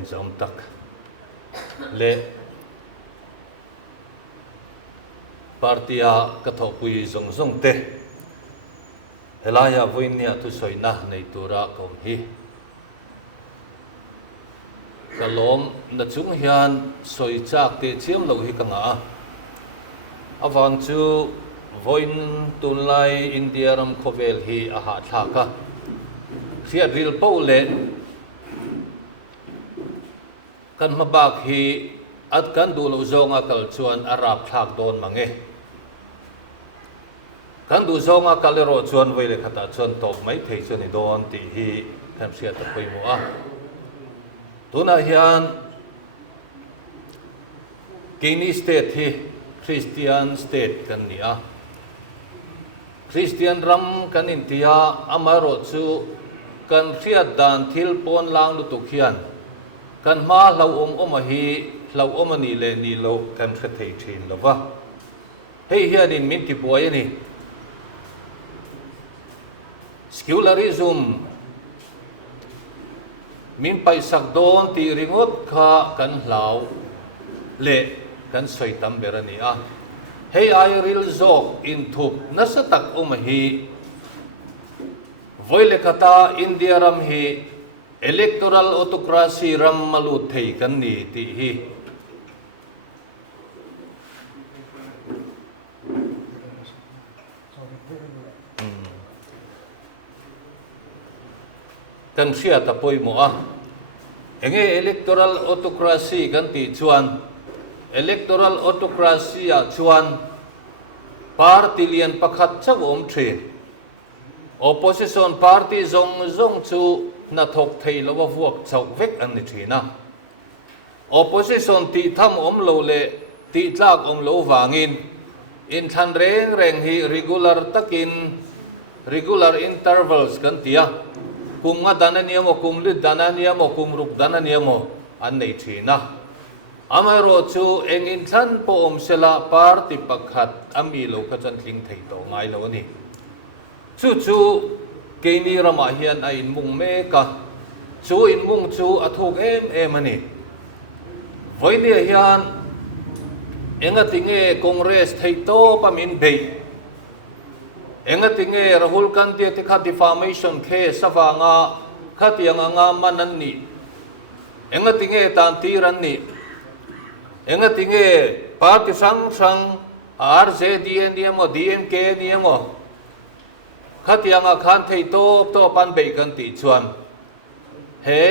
zom tak le partia kathopui zong te helaya voinia tu soina nei tura kom hi kalom na chung hian soi chak te chiam lo hi kanga awang chu voin tunlai India ram khovel hi a ha thaka sia ril po le kan mabak hi at kan du lo zonga kal chuan arap thak don mange kan du zonga kalero chuan veile khata chuan top mai thei chuni don ti hi kan sia ta poimu a tuna hian kini state hi Christian state kan ni a Christian ram kan intia amaro chu kan riat dan thil pon lang lu tu khian kan ma lau om hi lau om ani le ni lo kan thei thin lova hei hian in min ti buai ani secularism min pai sak don ti ringot kha kan hlau le kan soi tam berani a hei ai ril zok in thup nasatak hi voile khata India ram hi electoral autocracy ram malu thei kan ni ti hi kan sia ta poimu a enge electoral autocracy kan ti chuan electoral autocracy a chuan party lian pakhat chawom thin opposition party zong chu na thok thei lo wa vuak chau vek an ni thina opposition ti tham om lo le ti tlak om lo wangin in than reng hi regular intervals kan tia kum nga dananiamo kum lit dananiamo kum ruk dananiamo an nei thina amaro chu engin than po om sela party pakhat ami lo ka chan tling thei to ngai lo ni chu keini rama hian a in mung me ka chu in mung chu athuk em ani voinia hian enga tinge congress thei to pamin bei enga tinge rahul gandhi te kha defamation case sawanga khatianga nga manan ni enga tinge tan tiran ni enga tinge party sang RJD ni mo DMK ni mo khatianga khan thei to pan bei kan ti chuan he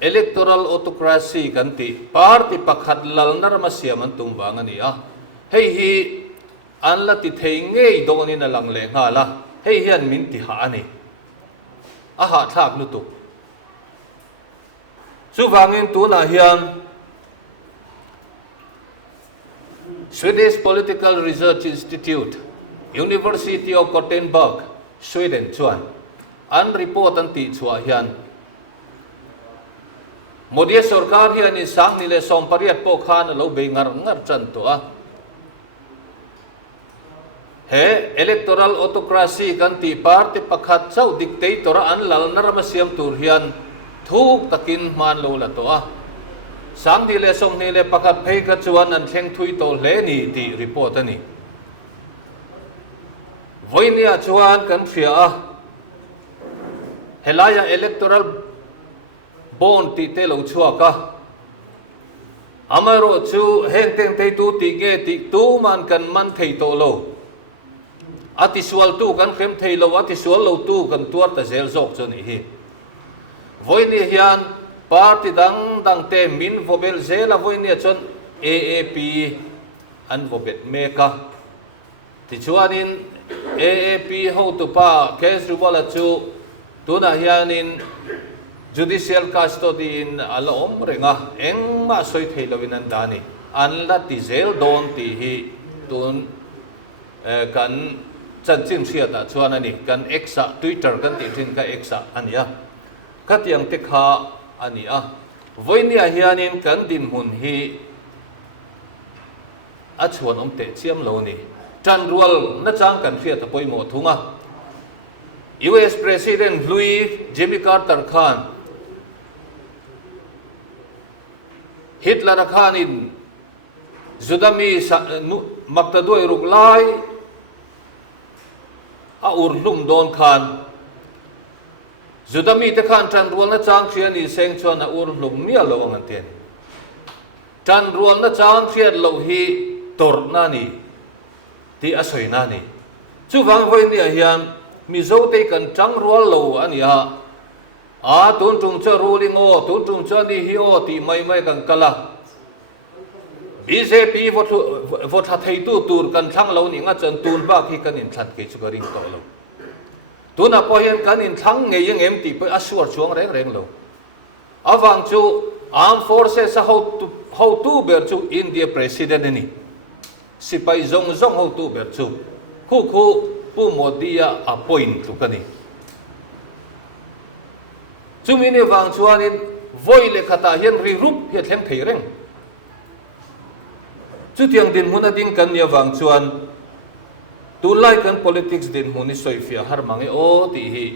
electoral autocracy kan ti party pakhat lalnar ma siam an tum wang ani a hei hi an la ti thei ngei doni na lang le nga la hei hian min ti ha ani a ha thak nu tu chu wangin tu na hian Swedish Political Research Institute University of Gothenburg Sweden chuan an report an ti chua hian Modi sarkar hian in sang ni le som pariat po khan lo be ngar chan to a he electoral autocracy kan ti party pakhat chau dictator an lal narama siam tur hian thuk takin man lo la to a sang ni le som ni le pakhat phei ka chuan an thleng thui to hle ni ti report ani voinia chuan kan fia helaya electoral bond ti te lo chua ka amaro chu heng teng thei tu ti ge ti tu man kan man thei to lo ati sual tu kan khem thei lo ati sual lo tu kan tuar ta zel zok chu ni hi voinia hian party dang te min vobel zela voinia chon AAP an vobet meka ti chuanin AAP ho tu pa Kejriwal chu tuna hianin judicial custody in alom renga engma soi theilowin an dani an la ti zel don ti hi tun kan chanchin sia ta chuan ani kan exa Twitter kan ti thin ka exa ania khatiang te kha ania voinia hianin kan din hun hi a chuan om te chiam lo ni Chan rual na chang kan fiat apoi mo thunga US President Louis Jimmy Carter Khan Hitler khanin Zudami Magtadoi Ruglai a urlum don khan Zudami te khan tran rual na chang khian I seng chuan a urlum mia lo ang ten tran rual na chang khian lo hi tor na ni ti asoi na ni chu wang voi ni hian Mizo te kan chang rual lo ani ha a tun tung cha ruling o tun tung cha ni hi o ti mai kan kala BJP vot ha thei tu tur kan thang lo ni nga chan tun ba khi kan in thlat ke chu ring to lo tuna po hian kan in thang nge yang em ti pe asur chuang reng lo awang chu armed forces how to ber chu India president ni sipai zong how to ber chu khu pu Modi a appoint tu kani chu mi ne wang chuan in voi le khata hian ri rup hi thleng thei reng chu tiang din huna ding kan nia wang chuan tu lai kan politics din huni soifia har mangi o ti hi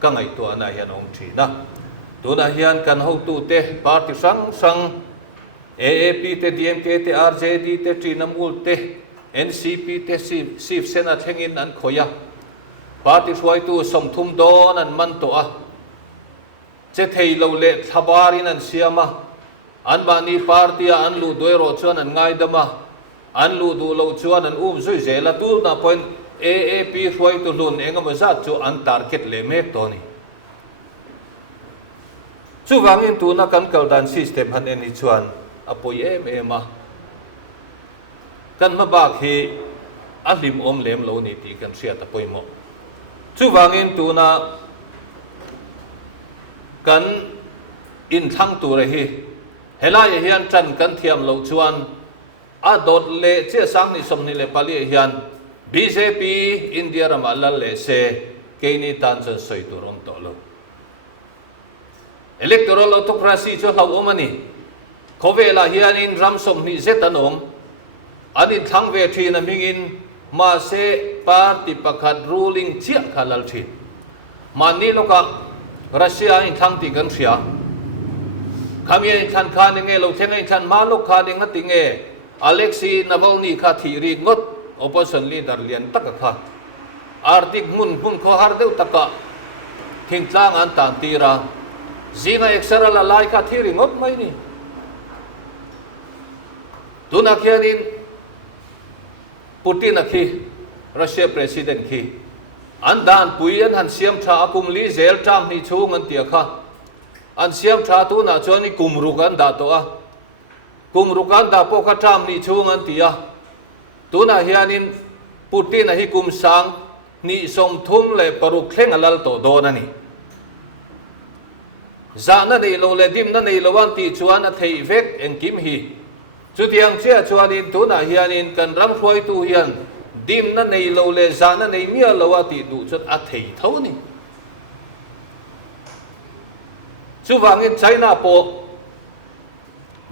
ka ngai to ana hian ong thina tu na hian kan ho tu te party sang AAP te DMK te RJD te Trinamool te NCP te Shiv Sena thengin an khoya party swai tu somthum don an man to a che thei lo le thabarin an siama an mani party an lu doi ro chuan an ngai dama an lu du lo chuan an zui zela tu na point AAP swai tu lun engam za chu an target le mek to ni chu wangin tu na kan kaldan system han en ni chuan apoi em a kan ma ba khi a lim om lem lo ni ti kan sia ta Pawimawh chu wangin tu na kan in thang tu re hi helai hian chan kan thiam lo chuan a dot le che sang ni som ni le pali hian BJP India ramalal le se keini tan chan soi tu rom to lo electoral autocracy chu hlau omani khovela hian in ram som ni zetanom anin thang ve thi na mingin ma se party pakhat ruling chia khalal thi mani loka Russia in thang ti kan sia khamia in than kha ni nge lo theng in than ma lo kha ding ati nge Alexei Navalny kha thiri ngot opposition leader lian tak kha artik mun kho har deu taka thingtlang an tan tira zinga extra la lai kha thiri ngot mai ni tuna khianin Putin akhi Russia president khi an dan puian han siam tha akum li zel tam ni chung an tia kha an siam tha tu na choni kumrukan da to a kumrukan da po kha tam ni chung an tia tu na hianin Putin a hi kum sang ni som thum le paruk thleng alal to don ani za na nei lo le dim na nei lo wan ti chuan a thei vek eng kim hi chu tiang chia chuanin tu na hianin kan ram khoi tu hian dim na nei lo le za na nei mia lo ati du chut a thei tho ni chu wangin China po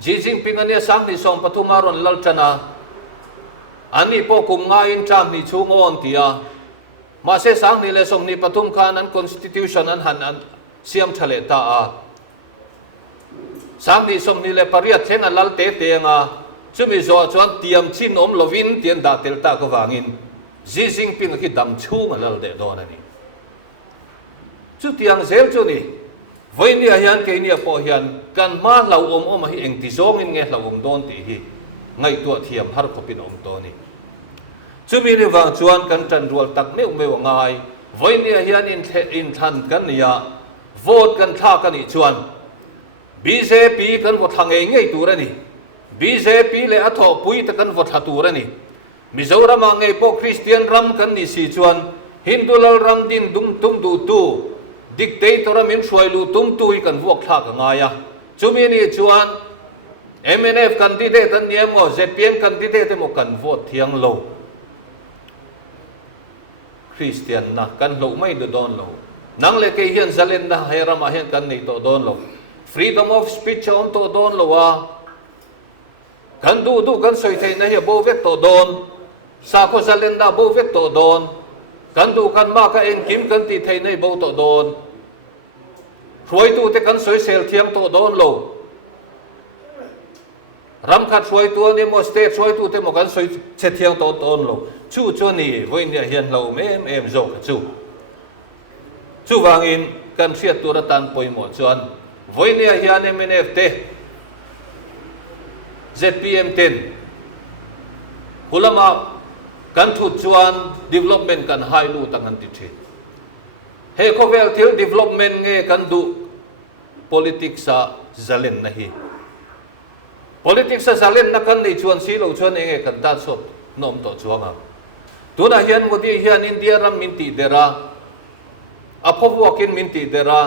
Xi Jinping ania sang ni som pathuma ron lal chana ani po kum nga in tram ni chung on tia ma se sang ni le som ni pathum khan an constitution an han an siam thale ta a sang ni som ni le pariat theng an lal te te nga chumi zo chuan tiam chin om lovin tian da tel ta ko wangin Xi Jinping ki dam chung alal de don ani chu tiang zel chu ni voinia hian ke nia po hian kan ma lau om hi eng ti zong in nge lau om don ti hi ngai tu thiam har khopin om to ni chumi ni wang chuan kan tan rual tak meu meu ngai voinia hian in than kan nia vote kan tha kan ni chuan BJP kan vot hangai ngei tur ani BJP le atho pui ta kan vot hatur ani Mizoram angai po Christian ram kan ni si chuan Hindu lal ram din dung tum du tu Dictatorship in suai lu tum tu kan vok tha ka ngaya chumi ni chuan MNF candidate an niam ngo ZPM candidate mo kan vote thiang lo Christian na kan lo mai do don lo nang le ke hian zalen na heram a hian kan nei to don lo freedom of speech on to don lo wa kan du kan soi thei na hi bo vek to don sa ko zalen na bo vek to don kan du kan ma ka en kim kan ti thei nei bo to don roi tu te kan soi sel thiang to don lo ram khat suai tu ni mo state suai tu te mo kan soi che thiang to ton lo chu chu ni Vawiin ya hian lo em zo ka chu wangin kan hriat tu ra tan Pawimawh chuan Vawiin ya hian MNF te ZPM 10 hulama kan thut chuan development kan hai lu tangan ti thi he ko vel thil development nge kan du politics sa zalen na hi politics sa zalen na kan nei chuan si lo chuan enge kan ta chop nom to chuanga tuna hian modi hian India ram min ti dera apowakin min ti dera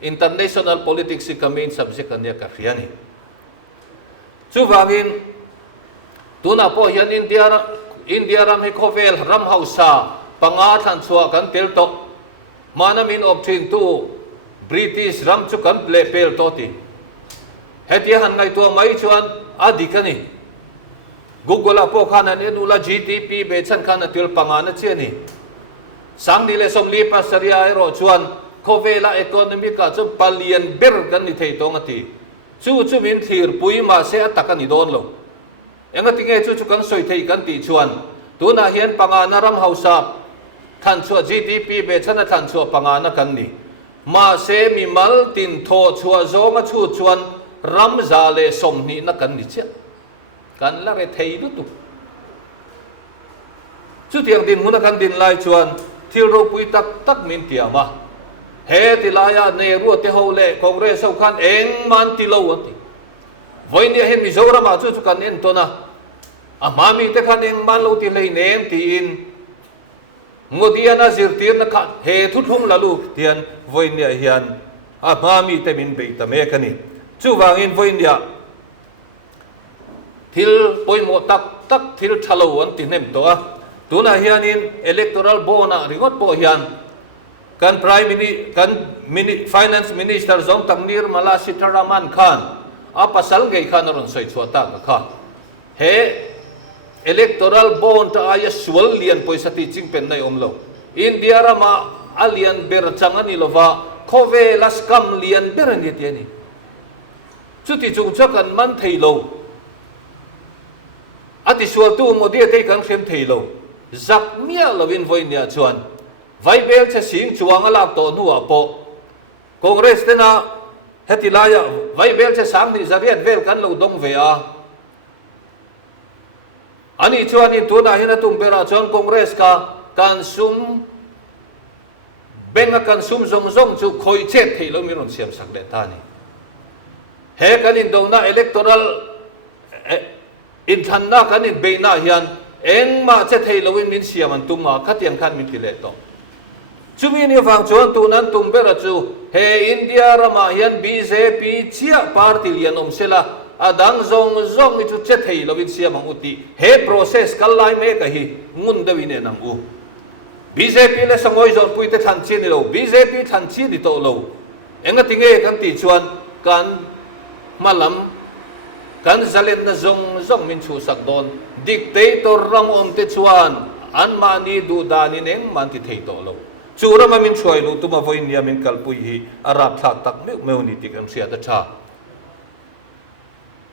international politics ka main subject ania ka riani chu wangin tuna po hian India ram he ko vel ram hausa panga than chua kan tel to manamin option tu British ram chu kan ple pel to ti heti han ngai to mai chuan adikani Google apo khanan enula GDP be chan khana til panga na cheni sang ni le som li pasaria ro chuan khovela economy ka chu palian ber kan ni thei to ngati chu min thir puima se atakani don lo enga tinge chu kan soi thei kan ti chuan tuna hian panga na ram hausa than chu GDP be chana than chu panga na kan ni ma se mi mal tin tho chua zonga chu chuan ram za le som ni na kan ni che kan la re thei du tu chu tiang din huna kan din lai chuan thil ro pui tak min tiama he ti laya ne ru te ho le congress au khan eng man ti lo ati Vawiin ya he Mizo rama chu kan en to na amami te khan eng man lo ti lei nem ti in ngodiana zirtir na khat he thu thum lalu tian Vawiin ya hian amami te min be ta me kani chu wangin Vawiin ya thil Pawimawh tak thil thalo an ti nem to a tuna hian in electoral bona ringot po hian kan finance minister zong tamnir mala Sitaraman khan a pasal ngei khan ron soi chuata ka kha he electoral bond ta aya sual lian poisa ti chingpen nai omlo India rama alian ber changani lova khove laskam lian ber ni tiani chuti chung chakan man theilo ati sual tu modi te kan khem theilo zak mia lovin Vawiin ya chuan vaibel che sing chuang alak to nuwa po congress te na hetilaya vaibel che sang ni zariat vel kan lo dong ve a ani chuan in tuna hina tum bera chuan congress ka kan sum benga kan sum zong chu khoi che theilo mi ron siam sak le ta ni he kan in dong na electoral in than na kan in be na hian eng ma che theilo in min siam an tuma khatiang khan min ti le to chumi ni wang chuan tunan tum bera chu he India rama hian BJP chia party lian om sela adang zong chu che theilo in siam ang uti he process kalai me ka hi ngun de win nang u BJP le sangoi zon puite than chi ni lo BJP than chi di to lo enga tinge kan ti chuan kan malam kan zalen na zong min chu sak don dictator ram om te chuan an mani du dani neng man ti thei to lo chura ma min choi lu tuma Vawiin ya min kalpui hi arap thak tak meu ni ti kan sia ta tha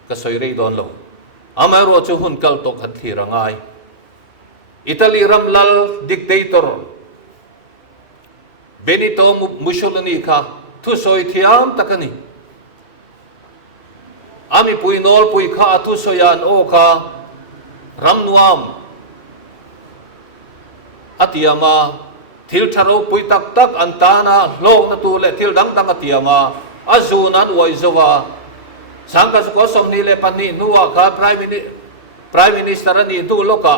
ka soi rei don lo amaro chu hun kal tok han thi rangai Italy ramlal dictator Benito Mussolini ka Thusawi thiam takani ami puinol pui kha Thusawian o ka ramnuam atiama thil tharo pui tak antana lok na tu le thil dang atiama azunan waizawa sangka ko somni le pani nuwa ka prime minister ani tu loka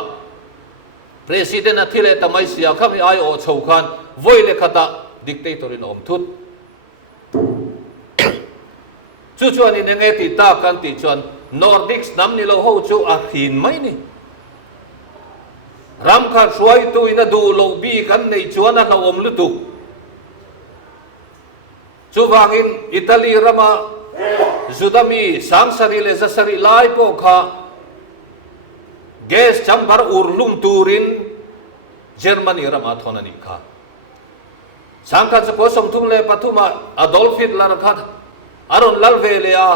president athile tamai sia khami ai o chho khan voile khata dictator in om thut chu chuan in nge ti ta kan ti chuan nordics nam ni lo ho chu a hin mai ni ram kha suai tu ina du lo bi kan nei chuan a lo om lu tu chu wangin Italy rama zudami sangsari le zasari lai po kha gas chambar urlum turin Germany rama thonani kha sangka ko somthum le pathuma Adolf Hitler kha aron lalvelea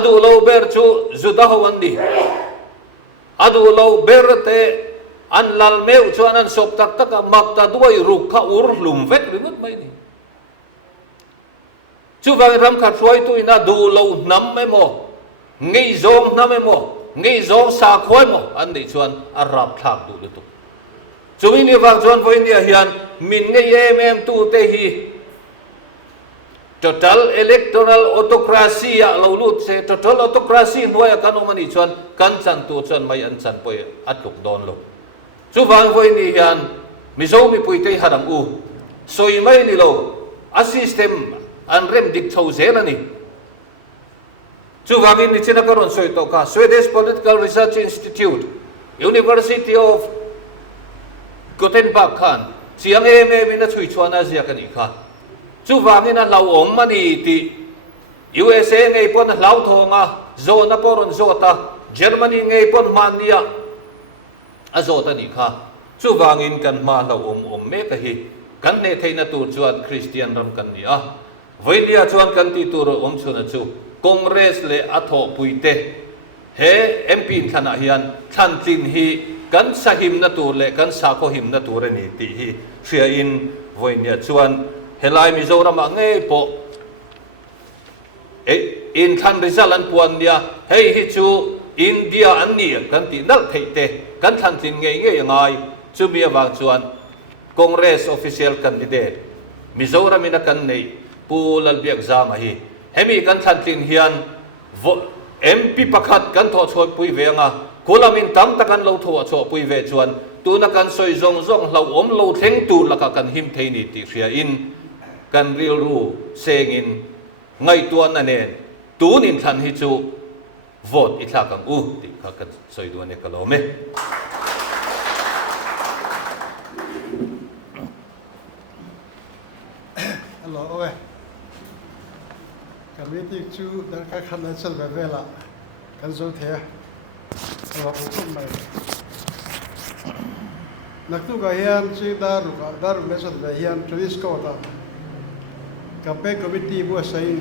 adu lo ber chu judaho andi adu lo ber te an lal meu chu an sop tak tak makta duai rukha ur lum vet rinut mai ni chu wang ram khat roi tu ina du lo nam me mo ngei zong nam me mo ngei zong sa khoi mo an dei chuan arab thak du le tu chumi ni wang chuan voi ni hian min ngei em tu te hi total electoral autocracy a lo lut se total autocracy noi kan omani chuan kan chan tu chuan mai an chan poi atuk don lo chu wang voi ni hian Mizo Mipuite hadam u soi mai ni lo a system an rem dik thau zel ani chu wangin ni china karon soi to ka Swedish Political Research Institute University of Gothenburg khan chiang mina chui chuana zia kan ikha chu wangin a lau ong mani ti USA ngei pon lau thonga zo na poron zota Germany ngei pon mania a zota ni kha chu wangin kan ma lau om me ka hi kan ne theina tu chuan Christian ram kan ni a voilia chuan kan ti tur om chuna chu Congress le atho puite he MP thana hian than tin hi kan sahim na tur le kan sa ko him na tur ani ti hi thria in voinia chuan helai Mizoram nge po in than result an puan dia hei hi chu India an ni kan ti nal theite kan than tin nge ngai chu bia wang chuan Congress official candidate Mizoram ina kan nei pulal biak zama hi hemi kan than tin hian MP pakhat kan tho chhoi pui venga kulamin tam takan lo tho cho pui ve chuan tu na kan soi zong zong lo om lo thleng tu laka kan him theini ti ria in kan ril ru sengin ngai tuan ane tunin than hi chu vote itha kang u ti kha kan soi du ane kalome hello oi committee chu dan ka khan na chal ve la kan zo the wa ko mai naktu ga hian chi daru me sat ve hian tradis ko ta campaign committee bu sai